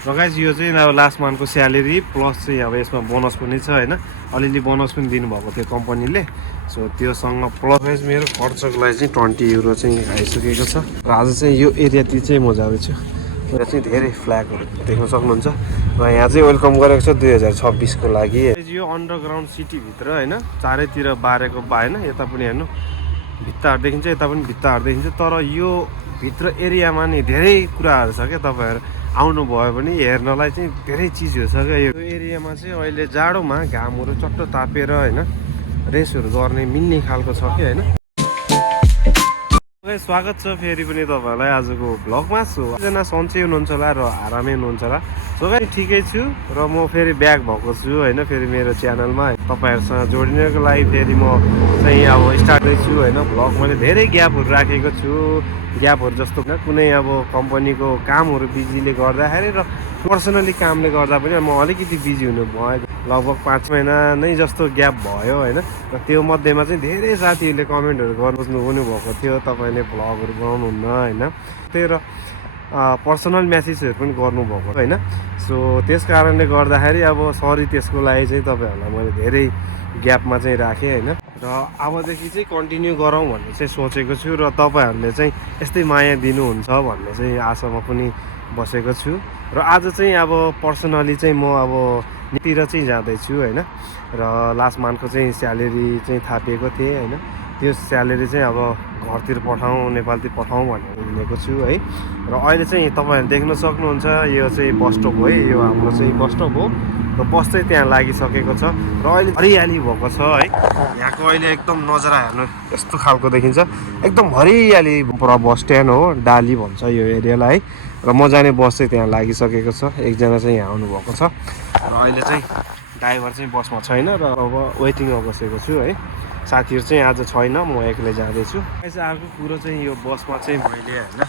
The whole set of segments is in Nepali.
र गाइस यो चाहिँ अब लास्ट मन्थको स्यालेरी प्लस चाहिँ अब यसमा बोनस पनि छ होइन, अलिअलि बोनस पनि दिनुभएको थियो कम्पनीले। सो त्योसँग प्लस गाइस मेरो खर्चको लागि चाहिँ 20 युरो चाहिँ आइसकेको छ। र आज चाहिँ यो एरियातिर चाहिँ म जाँदैछु। यहाँ चाहिँ धेरै फ्ल्यागहरू देख्न सक्नुहुन्छ र यहाँ चाहिँ वेलकम गरेको छ 2026को लागि। यो अन्डरग्राउन्ड सिटीभित्र होइन, चारैतिर बारेको होइन, यता पनि हेर्नु भित्ताहरू देखिन्छ, यता पनि भित्ताहरू देखिन्छ। तर यो भित्र एरियामा नि धेरै कुराहरू छ क्या, तपाईँहरू आउनुभयो भने हेर्नलाई चाहिँ धेरै चिजहरू छ क्या। यो एरियामा चाहिँ अहिले जाडोमा घामहरू चट्ट तापेर होइन रेसहरू गर्ने मिल्ने खालको छ कि होइन। स्वागत छ फेरि पनि तपाईँहरूलाई आजको भ्लगमा। सो एकजना सन्चै हुनुहुन्छ होला र आरामै हुनुहुन्छ होला। सो गाइस ठिकै छु र म फेरि ब्याक भएको छु होइन, फेरि मेरो च्यानलमा तपाईँहरूसँग जोडिनको लागि फेरि म चाहिँ अब स्टार्ट छु होइन। भ्लग मैले धेरै ग्यापहरू राखेको छु, ग्यापहरू जस्तो कुनै अब कम्पनीको कामहरू बिजीले गर्दाखेरि र पर्सनली कामले गर्दा पनि म अलिकति बिजी हुनु भयो। लगभग 5 महिना नै जस्तो ग्याप भयो होइन। र त्यो मध्येमा चाहिँ धेरै साथीहरूले कमेन्टहरू गर्नु भएको थियो, तपाईँले भ्लगहरू बनाउनुहुन्न होइन, त्यही र पर्सनल मेसेजहरू पनि गर्नुभएको होइन। सो त्यस कारणले गर्दाखेरि अब सरी त्यसको लागि चाहिँ तपाईँहरूलाई मैले धेरै ग्यापमा चाहिँ राखेँ होइन। र अबदेखि चाहिँ कन्टिन्यू गरौँ भन्ने चाहिँ सोचेको छु र तपाईँहरूले चाहिँ यस्तै माया दिनुहुन्छ भन्ने चाहिँ आशामा पनि बसेको छु। र आज चाहिँ अब पर्सनली चाहिँ म अब तिर चाहिँ जाँदैछु होइन। र लास्ट मन्थको चाहिँ स्यालेरी चाहिँ थापिएको थिएँ होइन, त्यो स्यालेरी चाहिँ अब घरतिर पठाउँ, नेपालतिर पठाउँ भनेर हिँडेको छु है। र अहिले चाहिँ तपाईँहरूले देख्न सक्नुहुन्छ यो चाहिँ बस स्टप हो है, यो हाम्रो चाहिँ बस स्टप हो। र बस चाहिँ त्यहाँ लागिसकेको छ र अहिले हरियाली भएको छ है। यहाँको अहिले एकदम नजारा हेर्नु यस्तो खालको देखिन्छ, एकदम हरियाली पुरा बस स्ट्यान्ड हो, डाली भन्छ यो एरियालाई है। र म जाने बस चाहिँ त्यहाँ लागिसकेको छ, एकजना चाहिँ यहाँ आउनुभएको छ। र अहिले चाहिँ ड्राइभर चाहिँ बसमा छैन र अब वेटिङमा बसेको छु है। साथीहरू चाहिँ आज छैन, म एक्लै जाँदैछु। अर्को कुरो चाहिँ यो बसमा चाहिँ मैले होइन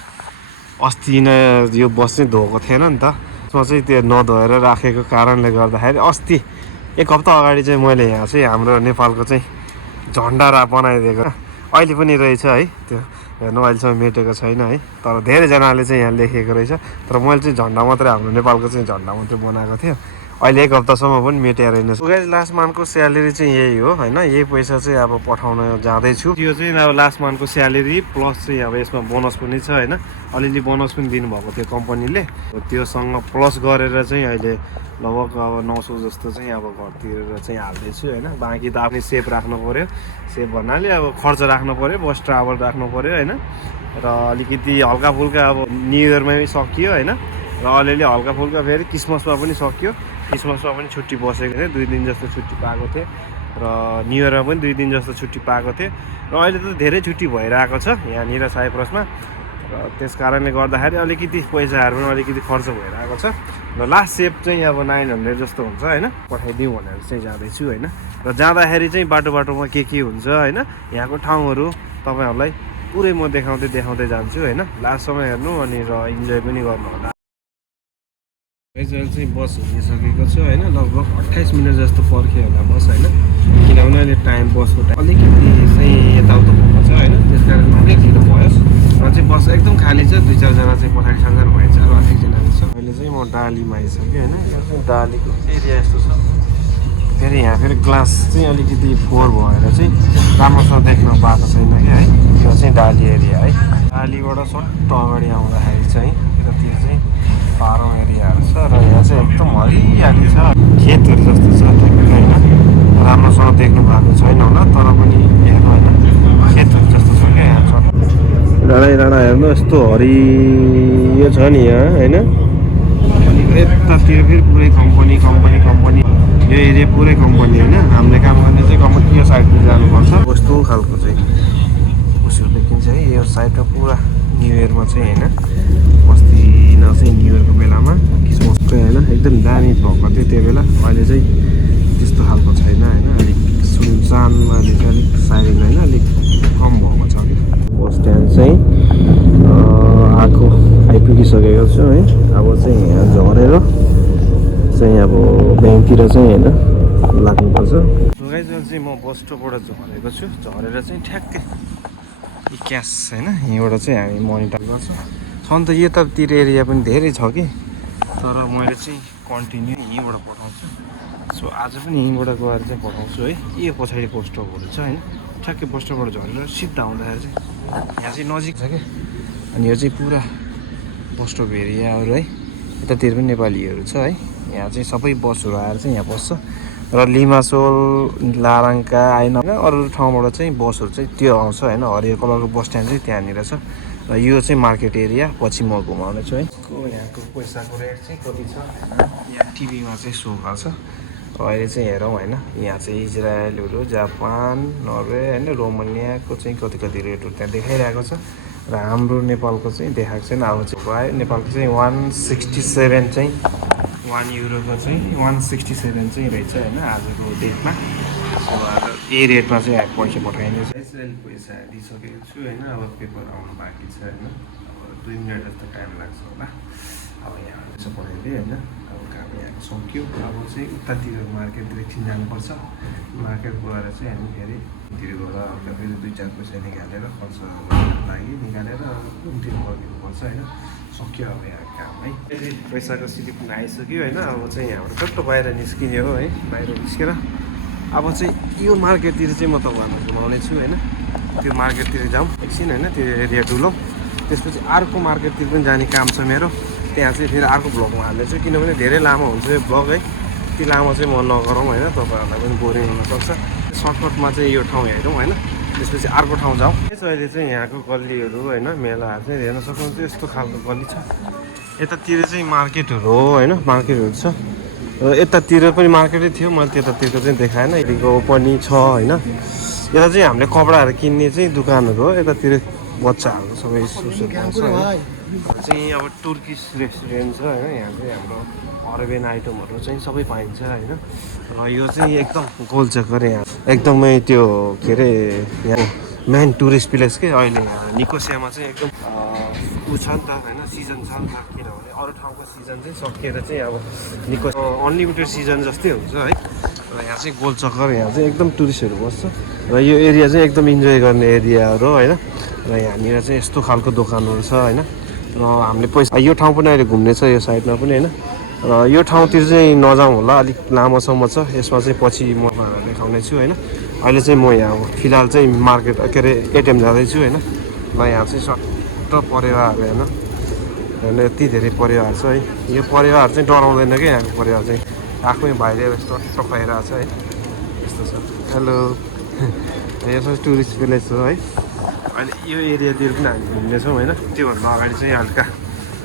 अस्ति नै यो बस चाहिँ धोएको थिएन नि त, त्यसमा चाहिँ त्यो नधोएर राखेको कारणले गर्दाखेरि अस्ति 1 हप्ता अगाडि चाहिँ मैले यहाँ चाहिँ हाम्रो नेपालको चाहिँ झन्डा बनाइदिएको, अहिले पनि रहेछ है। त्यो हेर्नु अहिलेसम्म मेटेको छैन है, तर धेरैजनाले चाहिँ यहाँ लेखेको रहेछ। तर मैले चाहिँ झन्डा मात्रै, हाम्रो नेपालको चाहिँ झन्डा मात्रै बनाएको थियो, अहिले 1 हप्तासम्म पनि मेटेर रहेन। गाइस लास्ट मन्थको स्यालेरी चाहिँ यही हो होइन, यही पैसा चाहिँ अब पठाउन जाँदैछु। यो चाहिँ अब लास्ट मन्थको स्यालेरी प्लस चाहिँ अब यसमा बोनस पनि छ होइन, अलिअलि बोनस पनि दिनुभएको थियो कम्पनीले। त्योसँग प्लस गरेर चाहिँ अहिले लगभग अब 900 जस्तो चाहिँ अब घरतिर चाहिँ हाल्दैछु होइन। बाँकी त आफ्नै सेभ राख्नु पऱ्यो, सेभ भन्नाले अब खर्च राख्नु पऱ्यो, बस ट्राभल राख्नु पऱ्यो होइन। र अलिकति हल्का फुल्का अब न्यु इयरमै सकियो होइन, र अलिअलि हल्का फुल्का फेरि क्रिसमसमा पनि सकियो। क्रिसमसमा पनि छुट्टी बसेको थिएँ, 2 दिन जस्तो छुट्टी पाएको थिएँ। र न्यु इयरमा पनि 2 दिन जस्तो छुट्टी पाएको थिएँ। र अहिले त धेरै छुट्टी भइरहेको छ यहाँनिर साइप्रसमा। र त्यस कारणले गर्दाखेरि अलिकति पैसाहरू पनि अलिकति खर्च भइरहेको छ। र लास्ट सेभ चाहिँ अब 900 जस्तो हुन्छ होइन, पठाइदिउँ भनेर चाहिँ जाँदैछु होइन। र जाँदाखेरि चाहिँ बाटोमा के हुन्छ होइन, यहाँको ठाउँहरू तपाईँहरूलाई पुरै म देखाउँदै जान्छु होइन। लास्टसम्म हेर्नु अनि र इन्जोय पनि गर्नु होला। अहिले चाहिँ बस हिँडिसकेको छ होइन, लगभग 28 मिनट जस्तो पर्ख्यो होला बस होइन, किनभने अहिले बसको टाइम अलिकति चाहिँ यताउता भएको छ होइन, त्यस कारण अलिक ढिलो भयो। र चाहिँ बस एकदम खाली छ, 2-4 जना चाहिँ पठाइसकेर भएछ र एकजनाको छ। अहिले चाहिँ म डालीमा आइसकेँ होइन, यहाँ चाहिँ डालीको एरिया यस्तो छ। फेरि यहाँ फेरि ग्लास चाहिँ अलिकति फोहोर भएर चाहिँ राम्रोसँग देख्न पाएको छैन क्या है। यो चाहिँ डाली एरिया है। डालीबाट सट्ट अगाडि आउँदाखेरि चाहिँ यतातिर चाहिँ पारो एरियाहरू छ र यहाँ चाहिँ एकदम हरियाली छ, खेतहरू जस्तो छ ट्याक्कै होइन। राम्रोसँग देख्नु भएको छैन होला, तर पनि हेर्नु होइन खेतहरू जस्तो छ क्या यहाँ छ। डाँडा हेर्नु यस्तो हरियो छ नि यहाँ होइन। अनि यतातिर फेरि पुरै कम्पनी यो एरिया पुरै कम्पनी होइन। हामीले काम गर्ने चाहिँ कम्पनी यो साइडतिर जानुपर्छ। कस्तो खालको चाहिँ उसो देखिन्छ है यो साइडमा पुरा न्यु इयरमा चाहिँ होइन, बस्तीमा चाहिँ न्यु इयरको बेलामा क्रिसमस चाहिँ होइन एकदम दामी भएको थियो त्यो बेला। अहिले चाहिँ त्यस्तो खालको छैन होइन, अलिक सुनसानमा अलिक साइलेन्ट होइन, अलिक कम भएको छ कि। बस स्ट्यान्ड चाहिँ आइपुगिसकेको छु है। अब चाहिँ यहाँ झरेर चाहिँ अब ब्याङ्कतिर चाहिँ होइन लाग्नुपर्छ। गाइस चाहिँ म बस स्टपबाट झरेको छु, झरेर चाहिँ ठ्याक्कै क्यास होइन यहीँबाट चाहिँ हामी मोनिटर गर्छौँ। छन् त यतातिर एरिया पनि धेरै छ कि, तर मैले चाहिँ कन्टिन्यू यहीँबाट पठाउँछु। सो आज पनि यहीँबाट गएर चाहिँ पठाउँछु है। यो पछाडिको स्टपहरू छ होइन, ठ्याक्कै बस स्टपबाट झरेर सिधा आउँदाखेरि चाहिँ यहाँ चाहिँ नजिक छ क्या। अनि यो चाहिँ पुरा बस स्टप एरियाहरू है, यतातिर पनि नेपालीहरू छ है। यहाँ चाहिँ सबै बसहरू आएर चाहिँ यहाँ बस्छ र लिमासोल, लाराङका, आइना अरू ठाउँबाट चाहिँ बसहरू चाहिँ त्यो आउँछ होइन। हरियो कलरको बस स्ट्यान्ड चाहिँ त्यहाँनिर छ र यो चाहिँ मार्केट एरिया। पछि म घुमाउने छु है। यहाँको पैसाको रेट चाहिँ कति छ यहाँ टिभीमा चाहिँ सो गर्छ। अहिले चाहिँ हेरौँ होइन, यहाँ चाहिँ इजरायलहरू, जापान, नर्वे होइन, रोमानियाको चाहिँ कति कति रेटहरू त्यहाँ देखाइरहेको छ र हाम्रो नेपालको चाहिँ देखाएको छैन। अब चाहिँ भयो नेपालको चाहिँ 167 चाहिँ 1 युरोको चाहिँ 167 चाहिँ रहेछ होइन आजको डेटमा। सो आज यही रेटमा चाहिँ पैसा पठाइने छ। पैसा दिइसकेको छु होइन, अब पेपर आउनु बाँकी छ होइन। अब 2 मिनट जस्तो टाइम लाग्छ होला। अब यहाँ पैसा पठाइदिएँ होइन। अब काम यहाँको सक्यो। अब चाहिँ उतातिर मार्केटतिर एकछिन जानुपर्छ। मार्केट गएर चाहिँ हामी फेरि तिर गएर हल्का फेरि 2-4 पैसा निकालेर खर्च लागि निकालेर घुमतिर फर्किनुपर्छ होइन। सक्यो अब यहाँ काम है। पैसाको स्लिप पनि आइसक्यो होइन। अब चाहिँ यहाँबाट टक्क बाहिर निस्किने हो है। बाहिर निस्केर अब चाहिँ यो मार्केटतिर चाहिँ म तपाईँहरूलाई घुमाउने छु होइन। त्यो मार्केटतिर जाउँ एकछिन होइन, त्यो एरिया डुलौँ। त्यसपछि अर्को मार्केटतिर पनि जाने काम छ मेरो। त्यहाँ चाहिँ फेरि अर्को ब्लगमा हाल्नेछु, किनभने धेरै लामो हुन्छ यो ब्लग है। त्यो लामो चाहिँ म नगरौँ होइन, तपाईँहरूलाई पनि बोरिङ हुनसक्छ। सर्टकटमा चाहिँ यो ठाउँ हेरौँ होइन, त्यसपछि अर्को ठाउँ जाउँ। अहिले चाहिँ यहाँको गल्लीहरू होइन, मेलाहरू चाहिँ हेर्न सक्नुहुन्छ। यस्तो खालको गल्ली छ। यतातिर चाहिँ मार्केटहरू हो होइन, मार्केटहरू छ र यतातिर पनि मार्केटै थियो। मैले त्यतातिरको चाहिँ देखाएन। यतिको पनि छ होइन। यता चाहिँ हामीले कपडाहरू किन्ने चाहिँ दोकानहरू हो। यतातिर बच्चाहरूको सबै सुसहरू पाउँछ होइन। चाहिँ अब टर्किस रेस्टुरेन्ट छ होइन। यहाँ चाहिँ हाम्रो अरेबियन आइटमहरू चाहिँ सबै पाइन्छ होइन। र यो चाहिँ एकदम गोलचक्कर यहाँ एकदमै त्यो के अरे यहाँ मेन टुरिस्ट प्लेस के। अहिले निकोसियामा चाहिँ एकदम ऊ छ नि त होइन, सिजन छ नि त। किनभने अरू ठाउँको सिजन चाहिँ सकिएर चाहिँ अब निकोसिया अनलिमिटेड सिजन जस्तै हुन्छ है। र यहाँ चाहिँ गोलचक्कर, यहाँ चाहिँ एकदम टुरिस्टहरू बस्छ र यो एरिया चाहिँ एकदम इन्जोय गर्ने एरियाहरू हो होइन। र यहाँनिर चाहिँ यस्तो खालको दोकानहरू छ होइन। र हामीले पैसा यो ठाउँ पनि अहिले घुम्ने छ, यो साइडमा पनि होइन। र यो ठाउँतिर चाहिँ नजाउँ होला, अलिक लामोसम्म छ। यसमा चाहिँ पछि म देखाउने छु होइन। अहिले चाहिँ म यहाँ फिलहाल चाहिँ मार्केट के अरे एटिएम जाँदैछु होइन। र यहाँ चाहिँ सट्ट परिवारहरू होइन, यति धेरै परिवार छ है। यो परिवार चाहिँ डराउँदैन क्या, यहाँको परिवार चाहिँ आफै भाइले यस्तो टक्काइरहेको छ है। यस्तो छ। हेलो यो चाहिँ टुरिस्ट प्लेस हो है। अहिले यो एरियातिर पनि हामी घुम्नेछौँ होइन। त्योभन्दा अगाडि चाहिँ हल्का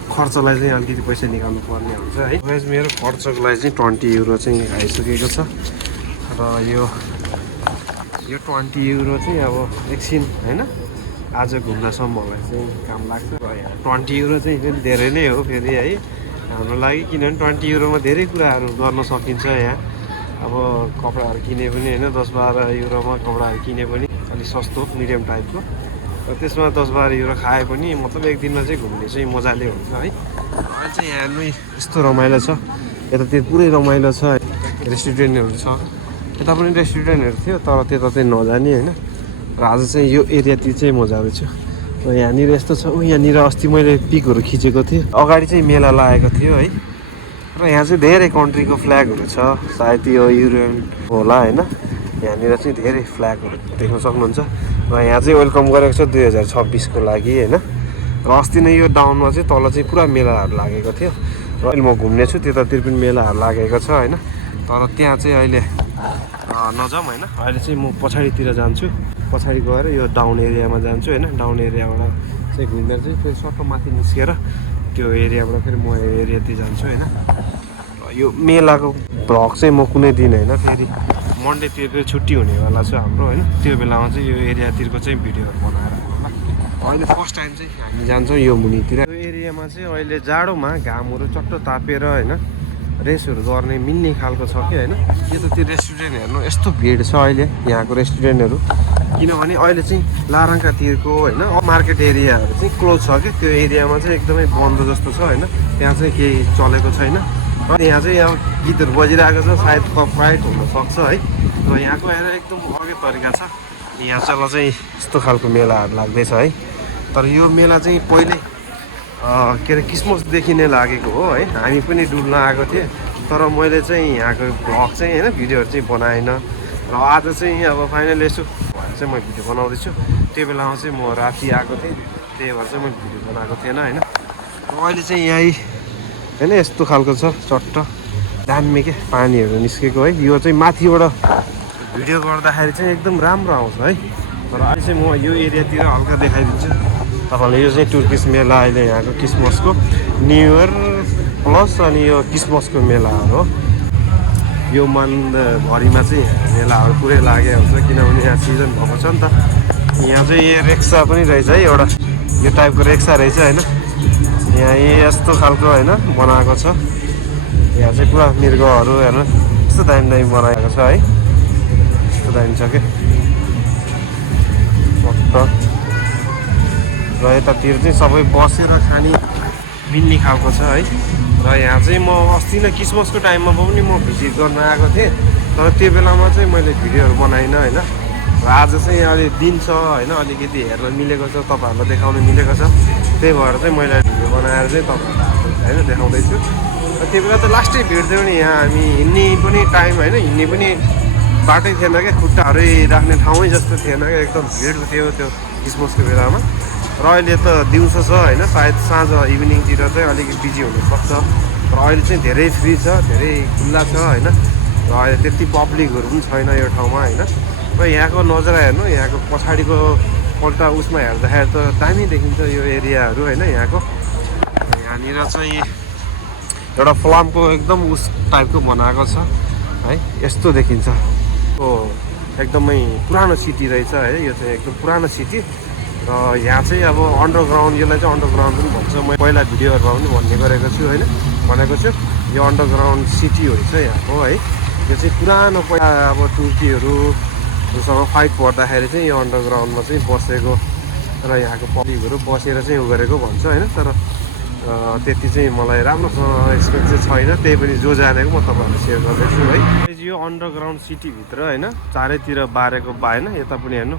खर्चलाई चाहिँ अलिकति पैसा निकाल्नु पर्ने हुन्छ है। मेरो खर्चको लागि चाहिँ 20 युरो चाहिँ आइसकेको छ। र यो 20 युरो चाहिँ अब एकछिन होइन आज घुम्दासम्मलाई चाहिँ काम लाग्छ। र यहाँ 20 युरो चाहिँ फेरि धेरै नै हो फेरि है हाम्रो लागि, किनभने 20 युरोमा धेरै कुराहरू गर्न सकिन्छ यहाँ। अब कपडाहरू किने पनि होइन 10-12 युरोमा कपडाहरू किने पनि अलिक सस्तो मिडियम टाइपको। र त्यसमा 10-12 युरो खाए पनि मतलब एक दिनमा चाहिँ घुम्ने चाहिँ मजाले हुन्छ है। अहिले चाहिँ यहाँ नै यस्तो रमाइलो छ। यतातिर पुरै रमाइलो छ, रेस्टुरेन्टहरू छ। यता पनि रेस्टुरेन्टहरू थियो तर त्यता चाहिँ नजाने होइन। र आज चाहिँ यो एरियातिर चाहिँ म जाँदैछु। र यहाँनिर यस्तो छ। यहाँनिर अस्ति मैले पिकहरू खिचेको थिएँ। अगाडि चाहिँ मेला लागेको थियो है। र यहाँ चाहिँ धेरै कन्ट्रीको फ्ल्यागहरू छ, सायद यो युरोन होला होइन। यहाँनिर चाहिँ धेरै फ्ल्यागहरू देख्न सक्नुहुन्छ। र यहाँ चाहिँ वेलकम गरेको छ 2026को लागि होइन। र अस्ति नै यो डाउनमा चाहिँ तल चाहिँ पुरा मेलाहरू लागेको थियो। र अहिले म घुम्ने छु, त्यतातिर पनि मेलाहरू लागेको छ होइन। तर त्यहाँ चाहिँ अहिले नजाउँ होइन। अहिले चाहिँ म पछाडितिर जान्छु। पछाडि गएर यो डाउन एरियामा जान्छु होइन। डाउन एरियाबाट चाहिँ घुमेर चाहिँ फेरि सट्ट माथि निस्केर त्यो एरियाबाट फेरि म एरियातिर जान्छु होइन। र यो मेलाको भ्लग चाहिँ म कुनै दिन होइन, फेरि मन्डेतिर फेरि छुट्टी हुनेवाला छ हाम्रो होइन। त्यो बेलामा चाहिँ यो एरियातिरको चाहिँ भिडियोहरू बनाएर होला। अहिले फर्स्ट टाइम चाहिँ हामी जान्छौँ यो मुनितिर। यो एरियामा चाहिँ अहिले जाडोमा घामहरू चट्ट तापेर होइन रेसहरू गर्ने मिल्ने खालको छ कि होइन। यो त त्यो रेस्टुरेन्ट हेर्नु यस्तो भिड छ अहिले यहाँको रेस्टुरेन्टहरू, किनभने अहिले चाहिँ लाराङकातिरको होइन मार्केट एरियाहरू चाहिँ क्लोज छ कि। त्यो एरियामा चाहिँ एकदमै बन्द जस्तो छ होइन। त्यहाँ चाहिँ केही चलेको छैन। र यहाँ चाहिँ अब गीतहरू बजिरहेको छ, सायद कपराइट हुनसक्छ है। र यहाँको हेरेर एकदम अर्कै तरिका छ। यहाँ चल चाहिँ यस्तो खालको मेलाहरू लाग्दैछ है। तर यो मेला चाहिँ पहिले के अरे क्रिसमसदेखि नै लागेको हो है। हामी पनि डुल्न आएको थिएँ, तर मैले चाहिँ यहाँको भ्लग चाहिँ होइन भिडियोहरू चाहिँ बनाएन। र आज चाहिँ अब फाइनल यसो भएर चाहिँ म भिडियो बनाउँदैछु। त्यो बेलामा चाहिँ म राति आएको थिएँ, त्यही भएर चाहिँ मैले भिडियो बनाएको थिएन होइन। अहिले चाहिँ यहीँ होइन यस्तो खालको छ चट्ट दामी के पानीहरू निस्केको है। यो चाहिँ माथिबाट भिडियो गर्दाखेरि चाहिँ एकदम राम्रो आउँछ है। तर अहिले चाहिँ म यो एरियातिर हल्का देखाइदिन्छु तपाईँलाई। यो चाहिँ टुर्किस मेला अहिले यहाँको क्रिसमसको न्यु इयर प्लस अनि यो क्रिसमसको मेलाहरू हो। यो मन्थभरिमा चाहिँ मेलाहरू पुरै लागेको हुन्छ, किनभने यहाँ सिजन भएको छ नि त। यहाँ चाहिँ यो रिक्सा पनि रहेछ है, एउटा यो टाइपको रिक्सा रहेछ होइन। यहाँ यस्तो खालको होइन बनाएको छ। यहाँ चाहिँ पुरा मृगहरू हेर्नु यस्तो दामी दामी बनाएको छ है, यस्तो दामी छ क्या र यतातिर चाहिँ सबै बसेर खाने मिल्ने खालको छ है। र यहाँ चाहिँ म अस्ति नै क्रिसमसको टाइममा पनि म भिजिट गर्न आएको थिएँ, तर त्यो बेलामा चाहिँ मैले भिडियोहरू बनाइनँ होइन। र आज चाहिँ अलि दिन छ होइन, अलिकति हेर्न मिलेको छ, तपाईँहरूलाई देखाउन मिलेको छ, त्यही भएर चाहिँ मैले भिडियो बनाएर चाहिँ तपाईँहरूलाई होइन देखाउँदैछु। र त्यो बेला त लास्टै भिड थियो नि, यहाँ हामी हिँड्ने पनि टाइम होइन, हिँड्ने पनि बाटै थिएन क्या, खुट्टाहरू राख्ने ठाउँै जस्तो थिएन क्या, एकदम भिड थियो त्यो क्रिसमसको बेलामा। र अहिले त दिउँसो छ होइन, सायद साँझ इभिनिङतिर चाहिँ अलिकति बिजी हुनसक्छ। तर अहिले चाहिँ धेरै फ्री छ, धेरै खुल्ला छ होइन। र अहिले त्यति पब्लिकहरू पनि छैन यो ठाउँमा होइन। र यहाँको नजारा हेर्नु, यहाँको पछाडिको पल्टा उसमा हेर्दाखेरि त दामी देखिन्छ यो एरियाहरू होइन यहाँको। यहाँनिर चाहिँ एउटा फलामको एकदम उस टाइपको बनाएको छ है, यस्तो देखिन्छ। एकदमै पुरानो सिटी रहेछ है, यो चाहिँ एकदम पुरानो सिटी। र यहाँ चाहिँ अब अन्डरग्राउन्ड, यसलाई चाहिँ अन्डरग्राउन्ड पनि भन्छ। म पहिला भिडियोहरूमा पनि भन्ने गरेको छु होइन, भनेको छु यो अन्डरग्राउन्ड सिटी हो चाहिँ यहाँको है। यो चाहिँ पुरानो पहिला अब तुर्कीहरूसँग फाइट पर्दाखेरि चाहिँ यो अन्डरग्राउन्डमा चाहिँ बसेको र यहाँको पब्लिकहरू बसेर चाहिँ उ गरेको भन्छ होइन। तर त्यति चाहिँ मलाई राम्रोसँग एक्सपिरियन्स चाहिँ छैन, त्यही पनि जो जानेको म तपाईँहरूलाई सेयर गर्दैछु है। यो अन्डरग्राउन्ड सिटीभित्र होइन चारैतिर बारेको बाएन, यता पनि हेर्नु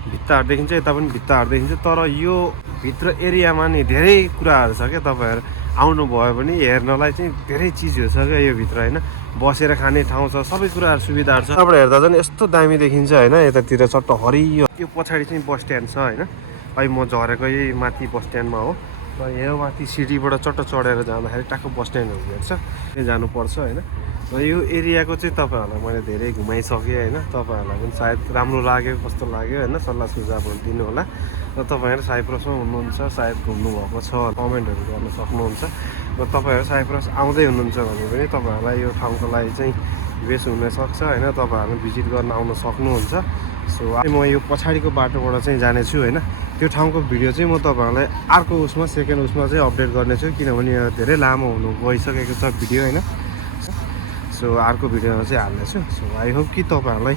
भित्ताहरू देखिन्छ, यता पनि भित्ताहरू देखिन्छ। तर यो भित्र एरियामा नि धेरै कुराहरू छ क्या, तपाईँहरू आउनुभयो भने हेर्नलाई चाहिँ धेरै चिजहरू छ क्या यो भित्र होइन। बसेर खाने ठाउँ छ, सबै कुराहरू सुविधाहरू छ। यताबाट हेर्दा चाहिँ यस्तो दामी देखिन्छ होइन, यतातिर चट्ट हरियो। यो पछाडि चाहिँ बस स्ट्यान्ड छ होइन, अहिले म झरेको यही माथि बस स्ट्यान्डमा हो। र यो माथि सिडीबाट चट्ट चढेर जाँदाखेरि टक्क बस स्ट्यान्डहरू भेट्छ, त्यहीँ जानुपर्छ होइन। र यो एरियाको चाहिँ तपाईँहरूलाई मैले धेरै घुमाइसकेँ होइन। तपाईँहरूलाई पनि सायद राम्रो लाग्यो कस्तो लाग्यो होइन, सल्लाह सुझावहरू दिनु होला। र तपाईँहरू साइप्रसमा हुनुहुन्छ, सायद घुम्नुभएको छ, कमेन्टहरू गर्न सक्नुहुन्छ। र तपाईँहरू साइप्रस आउँदै हुनुहुन्छ भने पनि तपाईँहरूलाई यो ठाउँको लागि चाहिँ बेस हुनसक्छ होइन, तपाईँहरू भिजिट गर्न आउन सक्नुहुन्छ। सो म यो पछाडिको बाटोबाट चाहिँ जानेछु होइन। त्यो ठाउँको भिडियो चाहिँ म तपाईँहरूलाई अर्को उसमा सेकेन्ड उसमा चाहिँ अपडेट गर्नेछु, किनभने यो धेरै लामो हुनु गइसकेको छ भिडियो होइन। सो अर्को भिडियोमा चाहिँ हाल्नेछु। सो आई होप कि तपाईँहरूलाई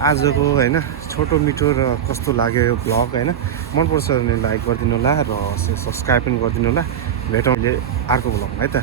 आजको होइन छोटो मिठो र कस्तो लाग्यो यो भ्लग होइन, मनपर्छ भने लाइक गरिदिनु होला र सब्सक्राइब पनि गरिदिनु होला। भेटौँ अर्को भ्लगमा है त।